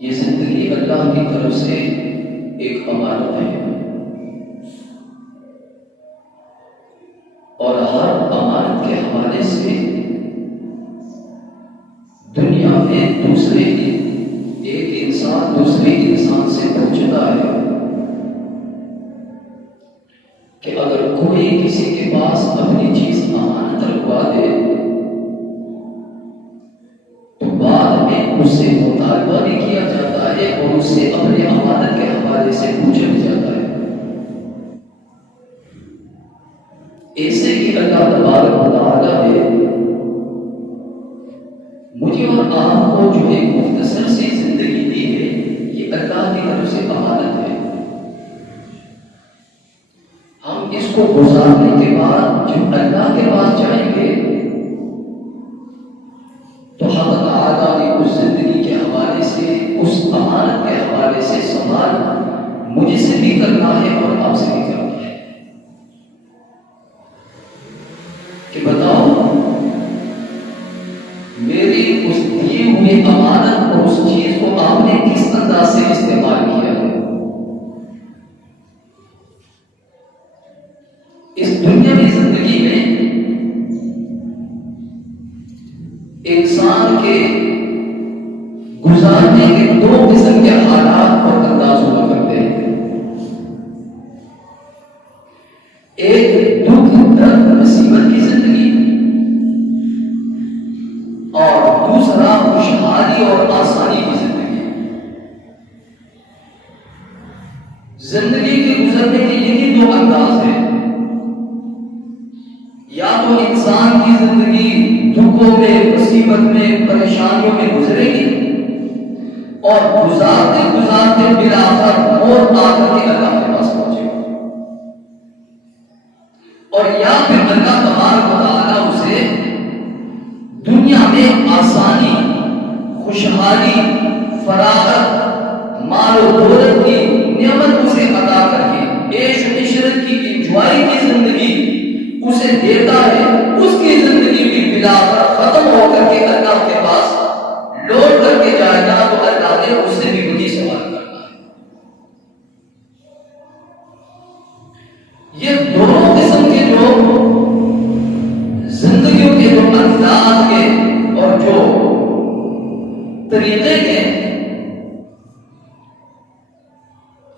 یہ زندگی اللہ کی طرف سے ایک امانت ہے، اور ہر امانت کے حوالے سے دنیا میں ایک انسان دوسرے انسان سے پوچھتا ہے کہ اگر کوئی کسی کے پاس اپنی چیز امانت رکھوا دے تو بعد میں اس سے مطالبہ بھی کیا جاتا ہے اور اس سے اپنے امانت کے حوالے سے پوچھا بھی جاتا ہے۔ ایسے ہی اللہ تبارک و تعالی نے مجھے اور آپ کو جو ایک مختصر سی زندگی دی ہے، یہ اللہ کی طرف سے امانت ہے۔ ہم اس کو گزارنے کے بعد جب اللہ کے پاس جائیں گے تو حق تعالیٰ نے اس زندگی کے حوالے سے، اس امانت کے حوالے سے سوال مجھ سے بھی کرنا ہے اور آپ سے بھی کرنا ہے کہ بتاؤ میری اس دی ہوئی امانت اور اس چیز کو آپ نے کس انداز سے استعمال کیا ہے۔ اس دنیاوی زندگی میں انسان کے گزارنے کے دو قسم کے حالات اور انداز ہوا کرتے ہیں، ایک دکھ درد مصیبت کی زندگی اور دوسرا خوشحالی اور آسانی کی زندگی۔ زندگی کے گزرنے کے یہی دو انداز ہیں، یا تو انسان کی زندگی دکھوں میں، مصیبت میں، پریشانیوں میں گزرے گی اور گزارتے گزارتے بالآخر موت آ کر کے اللہ کے پاس پہنچے گا، اور یا پھر اللہ تبارک و تعالیٰ اسے دنیا میں آسانی، خوشحالی، فراغت، مال و دولت کی نعمت اسے عطا کر کے عیش و عشرت کی انجوائے کی زندگی اسے دیتا ہے، اس کی زندگی بھی بلا ختم ہو کر کے اللہ کے پاس لوٹ کر کے جائے گا تو اللہ نے اس سے بھی وہی سوال کرنا ہے۔ یہ دونوں قسم کے جو زندگیوں کے جو انداز کے اور جو طریقے کے،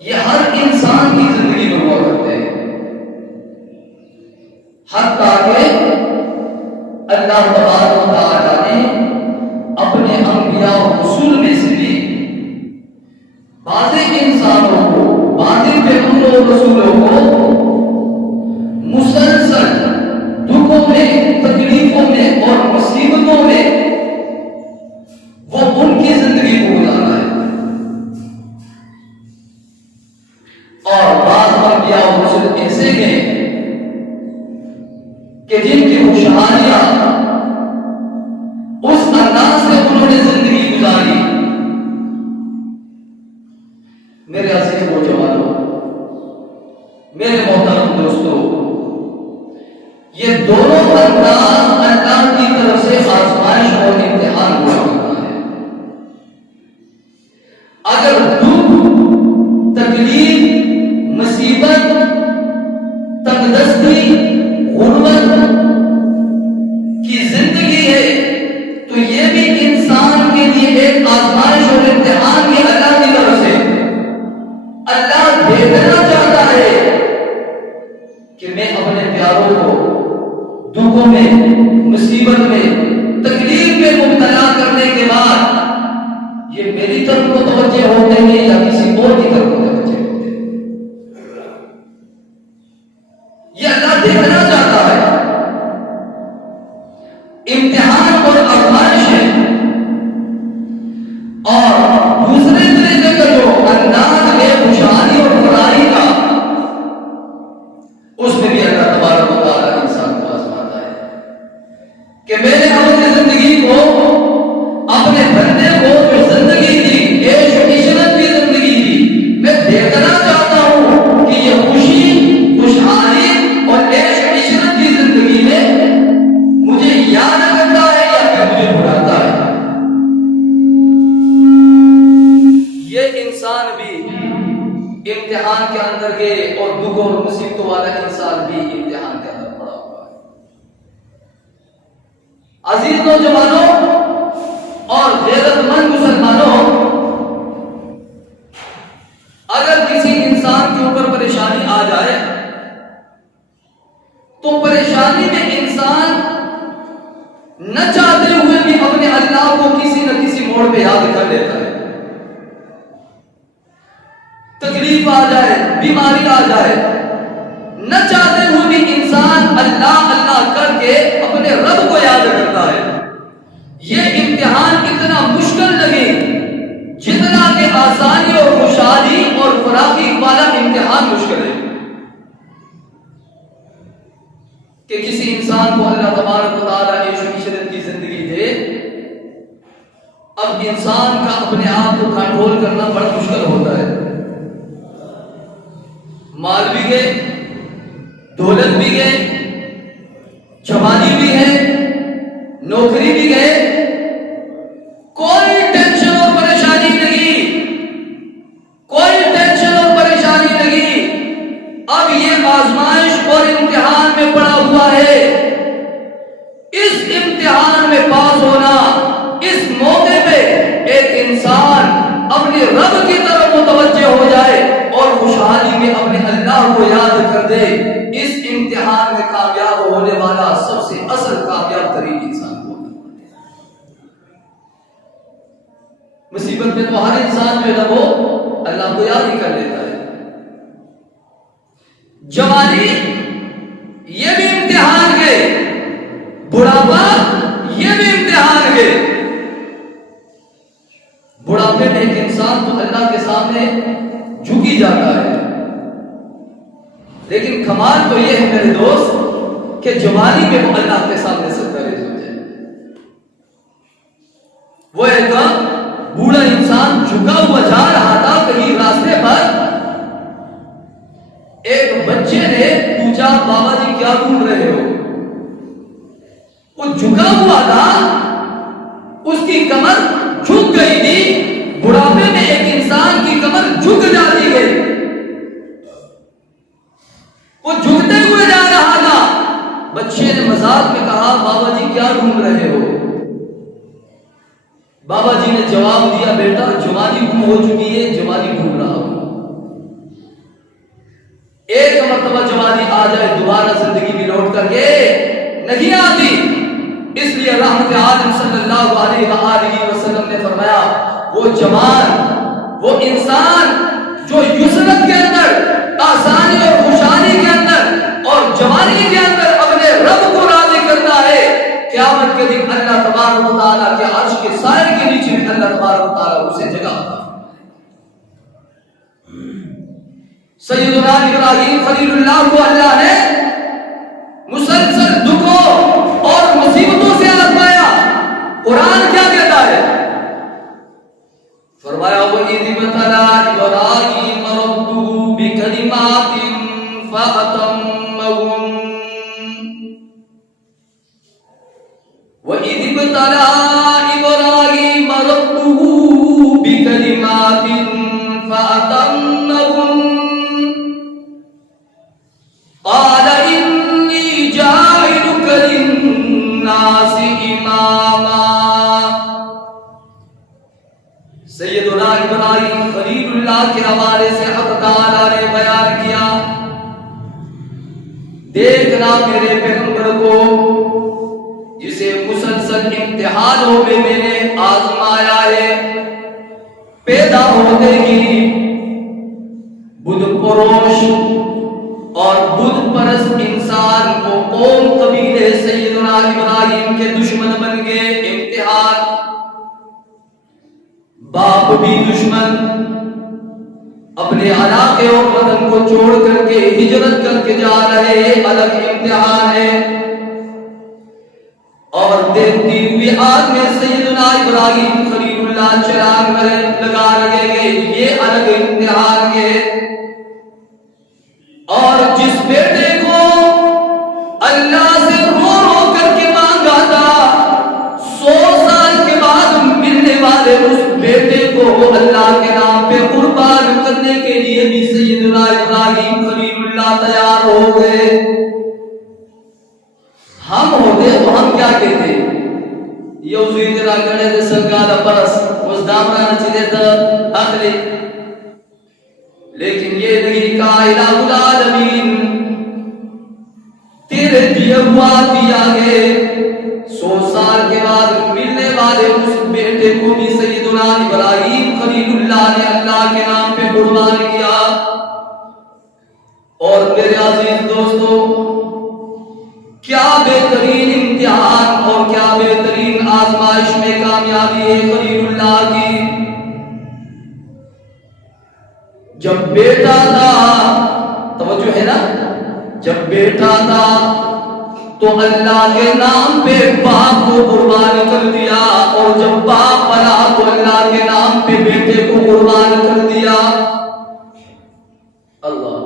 یہ ہر انسان کی زندگی میں ہوا کرتے ہیں، حتیٰ کہ اللہ تبارک و تعالی نے اپنے انبیاء و رسول میں سے بھی بعض انسانوں کو، بعض پیغمبروں و رسولوں کو مسلسل دکھوں میں، تکلیفوں میں اور مصیبتوں میں وہ ان کی زندگی کو گزارا ہے، اور بعض انبیاء و رسول ایسے ہیں کہ جن کی خوشحالیاں اس انداز سے انہوں نے زندگی گزاری۔ میرے عزیز نوجوانوں، میرے محترم دوستوں، یہ دونوں انداز اللہ کی طرف سے آزمائش اور امتحان ہوا کرتا ہے۔ اگر دکھ، تکلیف، مصیبت، تنگدستی، غربت کی زندگی ہے تو یہ بھی انسان کے لیے ایک آزمائش اور امتحان کی اللہ کی طرف سے۔ اللہ دیکھنا چاہتا ہے کہ میں اپنے پیاروں کو دکھوں میں، مصیبت میں، تکلیف میں مبتلا کرنے کے بعد یہ میری طرف متوجہ ہوتے ہیں یا کسی اور کی طرف متوجہ ہوتے ہیں، یہ اللہ دیکھنا چاہتا ہے۔ امتحان اور آزمائش ہے، اور دوسرے طریقے کا جو انداز ہے خوشحالی اور فلاحی کا، اس میں بھی اللہ تبارک و تعالیٰ انسان کو آزماتا ہے کہ میں نے اپنی زندگی کو، اپنے بندے کو جو زندگی دی، عیش و عشرت کی زندگی دی، میں دیکھنا چاہتا ہوں کہ یہ خوشی، خوشحالی اور عیش و عشرت کی زندگی میں مجھے یاد کرتا ہے یا پھر مجھے بھلاتا ہے۔ اندر کے اور دکھوں اور مصیبتوں والا انسان بھی امتحان کے اندر پڑا ہوا ہے۔ عزیز نوجوانوں اور غیرت مند مسلمانوں، اگر کسی انسان کے اوپر پریشانی آ جائے تو پریشانی میں انسان نہ چاہتے ہوئے بھی اپنے اللہ کو کسی نہ کسی موڑ پہ یاد کر لیتا ہے۔ تکلیف آ جائے، بیماری آ جائے، نہ چاہتے ہوئے بھی انسان اللہ اللہ کر کے اپنے رب کو یاد کرتا ہے۔ یہ امتحان اتنا مشکل لگے جتنا کہ آسانی اور خوشحالی اور فراخی والا امتحان مشکل ہے، کہ کسی انسان کو اللہ تبارک و تعالیٰ عیش و عشرت کی زندگی دے، اب انسان کا اپنے آپ کو کنٹرول کرنا بڑا مشکل ہوتا ہے۔ مال بھی گئے، دولت بھی گئے، جوانی بھی ہے، نوکری بھی گئے، کوئی ٹینشن اور پریشانی نہیں، کوئی ٹینشن اور پریشانی نہیں۔ اب یہ آزمائش اور امتحان میں پڑا ہوا ہے۔ اس امتحان میں پاس ہونا، اس موقع پہ ایک انسان اپنے رب کی طرف متوجہ ہو جائے اور خوشحالی میں اپنے اللہ کو یاد کر دے، اس امتحان میں کامیاب ہونے والا سب سے اصل کامیاب ترین انسان ہوگا۔ مصیبت میں تو ہر انسان جو ہے وہ اللہ کو یاد ہی کر لیتا ہے۔ جوانی یہ بھی امتحان ہے، بڑھاپا یہ بھی امتحان ہے۔ بڑھاپے میں ایک انسان تو اللہ کے سامنے جھک ہی جاتا ہے، لیکن کمال تو یہ ہے میرے دوست کہ جوانی میں وہ اللہ کے سامنے سرکریز ہو جائے۔ وہ ایک بوڑھا انسان جھکا ہوا جا رہا تھا کہیں راستے پر، ایک بچے نے پوچھا بابا جی کیا ڈھونڈ رہے ہو؟ وہ جھکا ہوا تھا، اس کی کمر جھک گئی تھی۔ بڑھاپے میں ایک انسان کی کمر جھک جاتی ہے، وہ جھکتے ہوئے جا رہا تھا۔ بچے نے مذاق میں کہا بابا جی کیا ڈھونڈ رہے ہو؟ بابا جی نے جواب دیا بیٹا جوانی گم ہو چکی ہے، جوانی ڈھونڈ رہا ہوں۔ ایک مرتبہ جوانی آ جائے دوبارہ زندگی بھی لوٹ کر کے نہیں آتی، اس لیے رحمت عالم صلی اللہ علیہ وآلہ وسلم نے فرمایا وہ جوان، وہ انسان جو یسرت کے اندر، آسانی اور خوشحالی کے اندر اور جوانی کے اندر اپنے رب کو راضی کرتا ہے، قیامت کے دن اللہ تبارک و تعالیٰ کے عرش کے سائے کے نیچے میں اللہ تبارک و تعالیٰ اسے جگہ عطا۔ سیدنا ابراہیم خلیل اللہ کو اللہ نے مسلسل دکھوں اور مصیبتوں سے آزمایا۔ قرآن کیا کہتا ہے؟ فرمایا وَإِذِ ابْتَلَىٰ إِبْرَاهِيمَ رَبُّهُ بِكَلِمَاتٍ فَأَتَمَّهُنَّ وَإِذِ ابْتَلَىٰ إِبْرَاهِيمَ رَبُّهُ بِكَلِمَاتٍ فَأَتَمَّهُنَّ قال إني جاعلك للناس إماما۔ سیدنا ابراہیم خلیل اللہ کے حوالے سے حق تعالیٰ نے بیان کیا، دیکھنا میرے پیغمبر کو جسے مسلسل امتحانوں میں میں نے آزمایا ہے، پیدا ہونے کی بدھ پروش اور بدھ پرست انسان کو قوم قبیلے سیدنا ابراہیم کے دشمن بن گئے۔ امتحان، باپ بھی دشمن، اپنے علاقے اور وطن کو چھوڑ کر کے ہجرت کر کے جا رہے، الگ امتحان ہے۔ اور دیکھتی ہوئی آگ میں سیدنا ابراہیم خلیل اللہ چراغ میں لگا رہے گئے، یہ الگ امتحان ہے۔ اور جس بیٹے کو اللہ سے رو رو کر کے مانگا تھا، 100 سال کے بعد ملنے والے اس بیٹے کو اللہ کے نام پہ قربان کرنے کے لیے بھی سیدنا ابراہیم ابراہیم خلیل اللہ تیار ہو گئے. ہم ہوتے تو ہم کیا کہتے؟ یہ زوی تیرا کڑے دے سرگالا پرس اس دامرا نچی دیتا اخلی. لیکن یہ نہیں کہا الہ العالمین تیرے دیا ہوا دیا گے. 100 سال کے بعد ملنے والے اس بیٹے کو بھی سیدنا ابراہیم خلیل اللہ نے اللہ کے نام پہ قربان کیا. اور میرے عزیز دوستو کیا بہترین امتحان اور کیا بہترین آزمائش میں کامیابی ہے خلیل اللہ کی. جب بیٹا تھا توجہ ہے نا جب بیٹا تھا تو اللہ کے نام پہ باپ کو قربان کر دیا اور جب باپ بنا تو اللہ کے نام پہ بیٹے کو قربان کر دیا. اللہ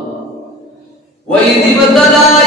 وَإِذِ ابْتَلَىٰ